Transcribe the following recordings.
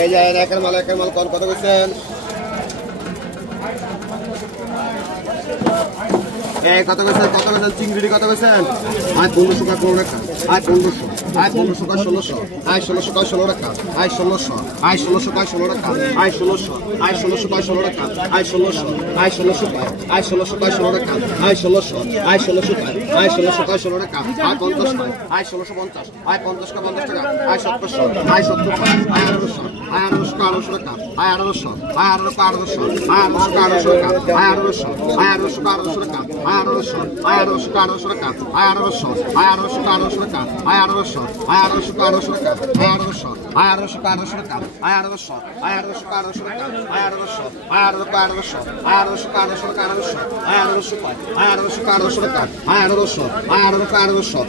এই যে একের মাল কোন কত কইছেন? এই কত কইছেন চিংড়ি কত কইছেন? আয় 1500 টাকা কোন রাখা, আয় 1500 টাকা 1600, আয় 1600 টাকা 16 টাকা, আয় 1600 টাকা 16 টাকা, আয় 1600 টাকা 16 টাকা, আয় 1600 টাকা 16 টাকা, আয় 1600 টাকা 16 টাকা, আয় 50 টাকা, আয় 1650, আয় 50 টাকা 50 টাকা, আয় 700, আয় 70 টাকা, আয় 1800, আয় 1800 টাকা, আয় 1800, আয় 1800 টাকা, আয় 1800 টাকা, আয় 1800, আয় 1800 টাকা, আয় 1800 টাকা, আয় 1800, আয় 1800 টাকা, আয় 1800, আয় 1800 টাকা, আয় 1800, আয় 1800 টাকা, আয় 1800, আয় 1800 টাকা, আয় 1800, আয় 1800 টাকা, আয় 1800, আয় 1800 টাকা, আয় 1800, আয় 1800 টাকা, আয় 1800, আয় 1800 টাকা, আয় 1800,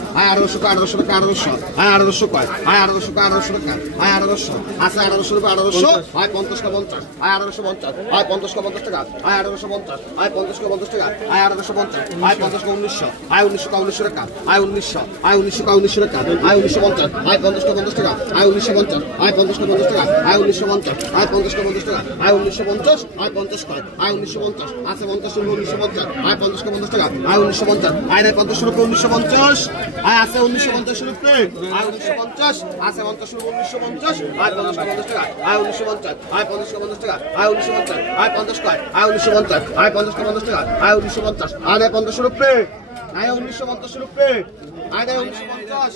আয় 1800 আয় 1800 টাকা, আয় 1800, আয় 1800 টাকা, আয় 1800, আয় 1800 টাকা, আয় 1800, আছে 1800 টাকা 1800, আয় 50 টাকা 50, আয় 1850, আয় 50 টাকা 50 টাকা, আয় 1850, আয় 50 টাকা 50 টাকা, আয় 1850, আয় 50 টাকা 1900, আয় 1900 টাকা 1900 টাকা, আয় 1900, আয় 1900 টাকা 1900 টাকা, আয় 1950, আয় 50 টাকা 50 টাকা, আয় 1950, আয় 50 টাকা 50 টাকা, আয় 1950, আয় 50 টাকা 50 টাকা, আয় 1950, আয় 50 টাকা, আয় 1950, আছে 50 টাকা 1950, আয় 50 টাকা 50 টাকা, আয় 1950, আয় 50 টাকা 1950, আয় আছে 1950 রুপে, আয় 1950, আছে 50 টাকা 1950, আয় 50 টাকা 50 টাকা, আয় 1950, আয় 50 টাকা 50 টাকা, আয় 1950, আয় 50 টাকা, আয় 1950, আয় 50 টাকা 50 টাকা, আয় 1950, আয় 50 রুপে, আয় 1950 রুপে, আয় 1950